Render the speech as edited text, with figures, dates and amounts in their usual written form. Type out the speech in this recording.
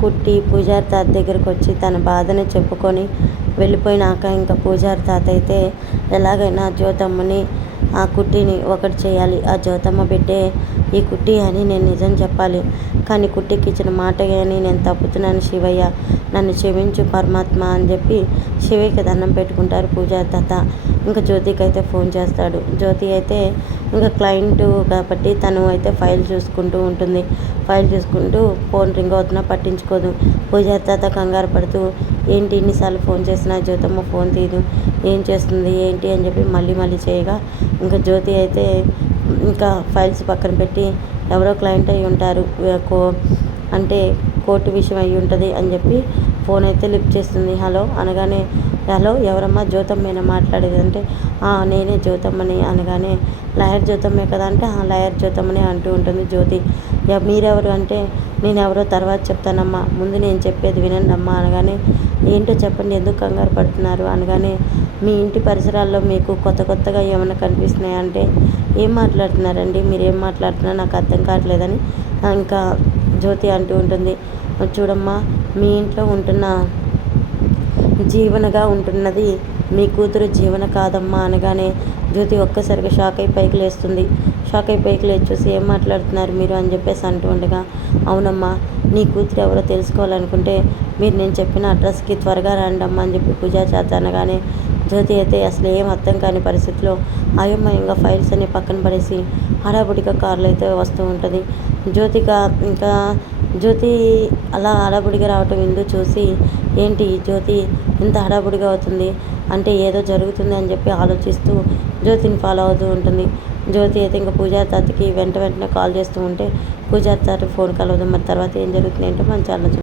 కుట్టి పూజారి తాత దగ్గరికి వచ్చి తన బాధని చెప్పుకొని వెళ్ళిపోయినాక ఇంకా పూజారి తాత అయితే ఎలాగైనా జ్యోతమ్మని ఆ కుట్టిని ఒకటి చేయాలి, ఆ జ్యోతమ్మ బిడ్డే ఈ కుట్టి అని నేను నిజం చెప్పాలి, కానీ కుట్టికి ఇచ్చిన మాట కానీ నేను తప్పుతున్నాను శివయ్య, నన్ను క్షమించు పరమాత్మ అని చెప్పి శివయ్యకి దండం పెట్టుకుంటారు పూజారి తాత. ఇంకా జ్యోతికి అయితే ఫోన్ చేస్తాడు. జ్యోతి అయితే ఇంకా క్లయింట్ కాబట్టి తను అయితే ఫైల్ చూసుకుంటూ ఉంటుంది. ఫైల్ చూసుకుంటూ ఫోన్ రింగ్ అవుతున్నా పట్టించుకోదు. పూజారి తాత కంగారు పడుతూ ఏంటి ఇన్నిసార్లు ఫోన్ చేసినా జ్యోతమ్మ ఫోన్ తీయదు, ఏం చేస్తుంది ఏంటి అని చెప్పి మళ్ళీ చేయగా ఇంకా జ్యోతి అయితే ఇంకా ఫైల్స్ పక్కన పెట్టి ఎవరో క్లయింట్ అయి ఉంటారు, అంటే కోర్టు విషయం అయి ఉంటుంది అని చెప్పి ఫోన్ అయితే లిఫ్ట్ చేస్తుంది. హలో అనగానే హలో ఎవరమ్మా, జ్యోతమ్మేనా మాట్లాడేది అంటే నేనే జ్యోతమ్మని అనగానే లాయర్ జ్యోతమ్మే కదా అంటే లాయర్ జ్యోతమ్మనే అంటూ ఉంటుంది జ్యోతి. మీరెవరు అంటే నేనెవరో తర్వాత చెప్తానమ్మా, ముందు నేను చెప్పేది వినండి అమ్మా అనగానే ఏంటో చెప్పండి, ఎందుకు కంగారు పడుతున్నారు అనగానే మీ ఇంటి పరిసరాల్లో మీకు కొత్తగా ఏమైనా కనిపిస్తున్నాయా అంటే ఏం మాట్లాడుతున్నారండి, మీరు ఏం మాట్లాడుతున్నారో నాకు అర్థం కావట్లేదని ఇంకా జ్యోతి అంటూ ఉంటుంది. చూడమ్మా, మీ ఇంట్లో ఉంటున్న జీవనగా ఉంటున్నది మీ కూతురు జీవన కాదమ్మా అనగానే జ్యోతి ఒక్కసారిగా షాక్ అయి పైకి లేస్తుంది. షాక్ అయి పైకి లేచి చూసి ఏం మాట్లాడుతున్నారు మీరు అని చెప్పేసి అంటూ ఉండగా అవునమ్మా, నీ కూతురు ఎవరో తెలుసుకోవాలనుకుంటే మీరు నేను చెప్పిన అడ్రస్కి త్వరగా రండమ్మా అని చెప్పి పూజా చేత అనగానే జ్యోతి అయితే అసలు ఏం అర్థం కాని పరిస్థితిలో అయోమయంగా ఫైల్స్ అన్ని పక్కన పడేసి హడాబుడిగా కార్లు అయితే వస్తూ ఉంటుంది. ఇంకా జ్యోతి అలా హడాబుడిగా రావటం ఇందు చూసి ఏంటి జ్యోతి ఇంత హడాబుడిగా అవుతుంది అంటే ఏదో జరుగుతుంది అని చెప్పి ఆలోచిస్తూ జ్యోతిని ఫాలో అవుతూ ఉంటుంది. జ్యోతి అయితే ఇంకా పూజారి తాతకి వెంటనే కాల్ చేస్తూ ఉంటే పూజారి తాత ఫోన్ కలవదు. మరి తర్వాత ఏం జరుగుతుంది ఏంటో మన ఛానల్